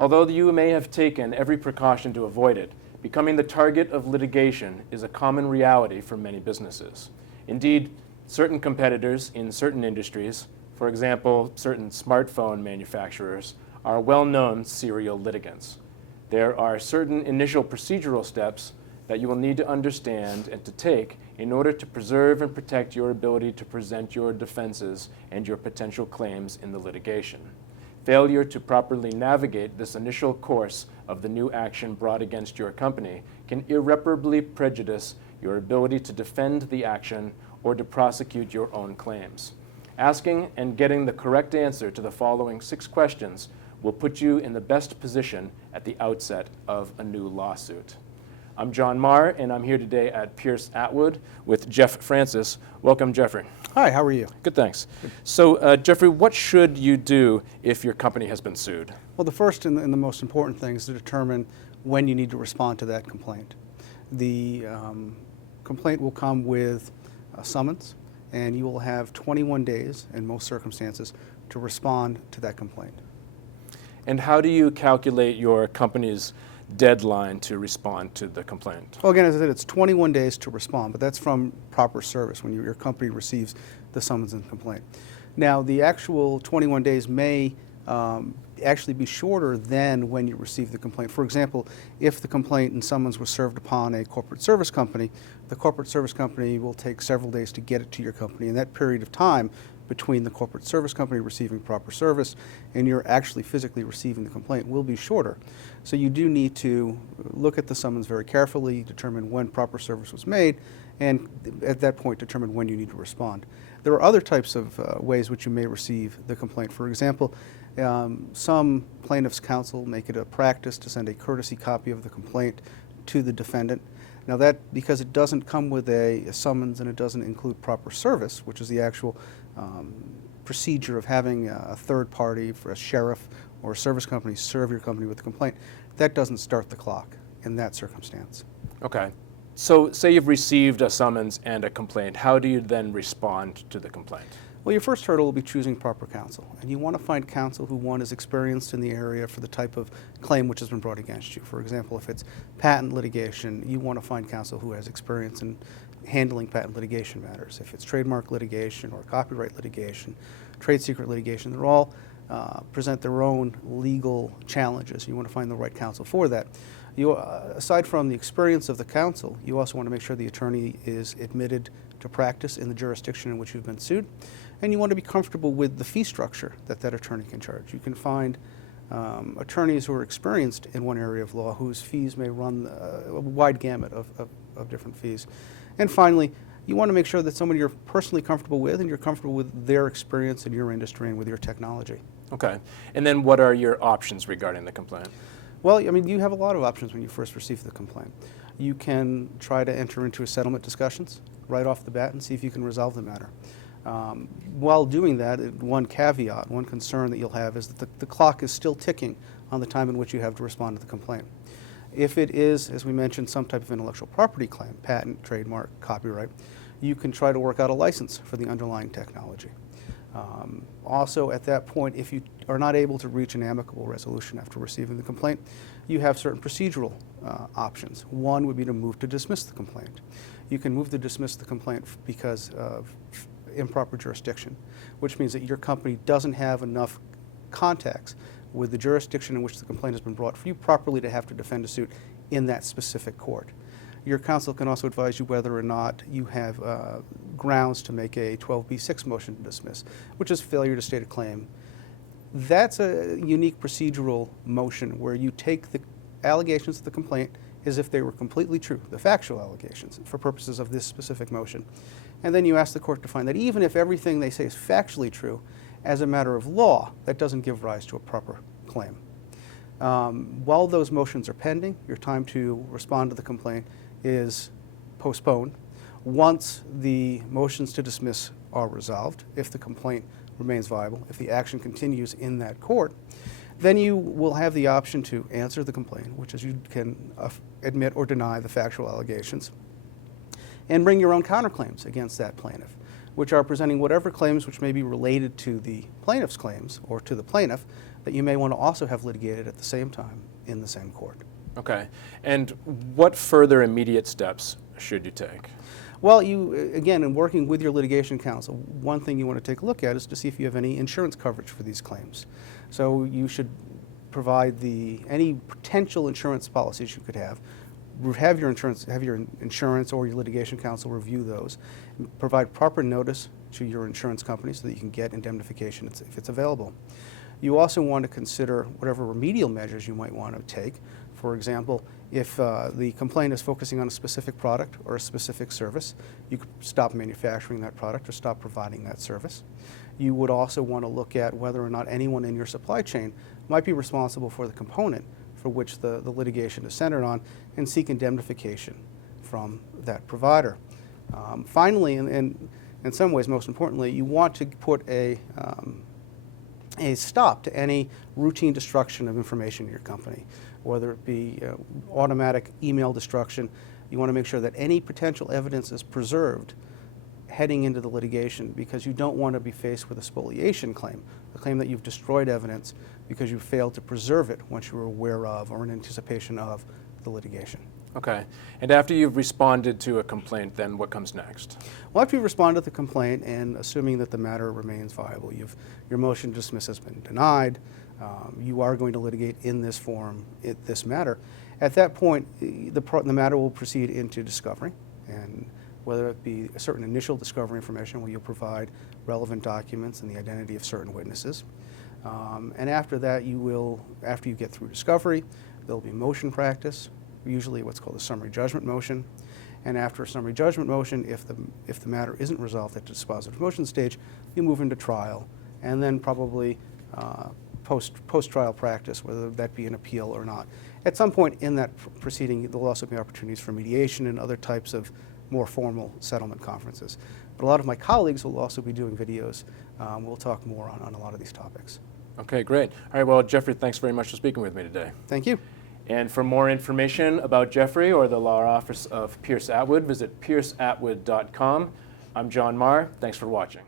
Although you may have taken every precaution to avoid it, becoming the target of litigation is a common reality for many businesses. Indeed, certain competitors in certain industries, for example, certain smartphone manufacturers, are well-known serial litigants. There are certain initial procedural steps that you will need to understand and to take in order to preserve and protect your ability to present your defenses and your potential claims in the litigation. Failure to properly navigate this initial course of the new action brought against your company can irreparably prejudice your ability to defend the action or to prosecute your own claims. Asking and getting the correct answer to the following 6 questions will put you in the best position at the outset of a new lawsuit. I'm John Marr, and I'm here today at Pierce Atwood with Jeff Francis. Welcome, Jeffrey. Hi, how are you? Good, thanks. So, Jeffrey, what should you do if your company has been sued? Well, the first and the most important thing is to determine when you need to respond to that complaint. The complaint will come with a summons, and you will have 21 days in most circumstances to respond to that complaint. And how do you calculate your company's deadline to respond to the complaint? Well, again, as I said, it's 21 days to respond, but that's from proper service when your company receives the summons and complaint. Now, the actual 21 days may actually be shorter than when you receive the complaint. For example, if the complaint and summons was served upon a corporate service company, the corporate service company will take several days to get it to your company. In that period of time, between the corporate service company receiving proper service and you're actually physically receiving the complaint will be shorter. So you do need to look at the summons very carefully, determine when proper service was made, and at that point determine when you need to respond. There are other types of ways which you may receive the complaint. For example, some plaintiffs' counsel make it a practice to send a courtesy copy of the complaint to the defendant. Now that, because it doesn't come with a summons and it doesn't include proper service, which is the actual procedure of having a third party, for a sheriff or a service company, serve your company with a complaint, that doesn't start the clock in that circumstance. Okay. So say you've received a summons and a complaint. How do you then respond to the complaint? Well, your first hurdle will be choosing proper counsel. And you want to find counsel who, one, is experienced in the area for the type of claim which has been brought against you. For example, if it's patent litigation, you want to find counsel who has experience in handling patent litigation matters. If it's trademark litigation or copyright litigation, trade secret litigation, they're all present their own legal challenges. You want to find the right counsel for that. You, aside from the experience of the counsel, you also want to make sure the attorney is admitted to practice in the jurisdiction in which you've been sued, and you want to be comfortable with the fee structure that that attorney can charge. You can find attorneys who are experienced in one area of law whose fees may run a wide gamut of different fees. And finally, you want to make sure that somebody you're personally comfortable with and you're comfortable with their experience in your industry and with your technology. Okay. And then what are your options regarding the complaint? Well, I mean, you have a lot of options when you first receive the complaint. You can try to enter into a settlement discussions right off the bat and see if you can resolve the matter. While doing that, one caveat, one concern that you'll have is that the clock is still ticking on the time in which you have to respond to the complaint. If it is, as we mentioned, some type of intellectual property claim, patent, trademark, copyright, you can try to work out a license for the underlying technology. Also, at that point, if you are not able to reach an amicable resolution after receiving the complaint, you have certain procedural options. One would be to move to dismiss the complaint. You can move to dismiss the complaint because of improper jurisdiction, which means that your company doesn't have enough contacts with the jurisdiction in which the complaint has been brought for you properly to have to defend a suit in that specific court. Your counsel can also advise you whether or not you have grounds to make a 12b6 motion to dismiss, which is failure to state a claim. That's a unique procedural motion where you take the allegations of the complaint as if they were completely true, the factual allegations, for purposes of this specific motion. And then you ask the court to find that even if everything they say is factually true, as a matter of law, that doesn't give rise to a proper claim. While those motions are pending, your time to respond to the complaint is postponed. Once the motions to dismiss are resolved, if the complaint remains viable, if the action continues in that court, then you will have the option to answer the complaint, which is you can admit or deny the factual allegations, and bring your own counterclaims against that plaintiff, which are presenting whatever claims which may be related to the plaintiff's claims or to the plaintiff that you may want to also have litigated at the same time in the same court. Okay. And what further immediate steps should you take? Well, you, again, in working with your litigation counsel, one thing you want to take a look at is to see if you have any insurance coverage for these claims. So you should provide any potential insurance policies you could have your insurance or your litigation counsel review those, and provide proper notice to your insurance company so that you can get indemnification if it's available. You also want to consider whatever remedial measures you might want to take. For example, if the complaint is focusing on a specific product or a specific service, you could stop manufacturing that product or stop providing that service. You would also want to look at whether or not anyone in your supply chain might be responsible for the component for which the litigation is centered on, and seek indemnification from that provider. Finally, and in some ways most importantly, you want to put a stop to any routine destruction of information in your company, whether it be automatic email destruction. You want to make sure that any potential evidence is preserved heading into the litigation, because you don't want to be faced with a spoliation claim, a claim that you've destroyed evidence because you failed to preserve it once you were aware of or in anticipation of the litigation. Okay. And after you've responded to a complaint, then what comes next? Well, after you've responded to the complaint and assuming that the matter remains viable, your motion to dismiss has been denied, you are going to litigate in this forum this matter. At that point, the matter will proceed into discovery, and whether it be a certain initial discovery information where you'll provide relevant documents and the identity of certain witnesses. And after that, after you get through discovery, there'll be motion practice, usually what's called a summary judgment motion. And after a summary judgment motion, if the matter isn't resolved at the dispositive motion stage, you move into trial, and then probably post-trial practice, whether that be an appeal or not. At some point in that proceeding, there'll also be opportunities for mediation and other types of more formal settlement conferences. But a lot of my colleagues will also be doing videos. We'll talk more on a lot of these topics. Okay, great. All right, well, Jeffrey, thanks very much for speaking with me today. Thank you. And for more information about Jeffrey or the law office of Pierce Atwood, visit pierceatwood.com. I'm John Marr. Thanks for watching.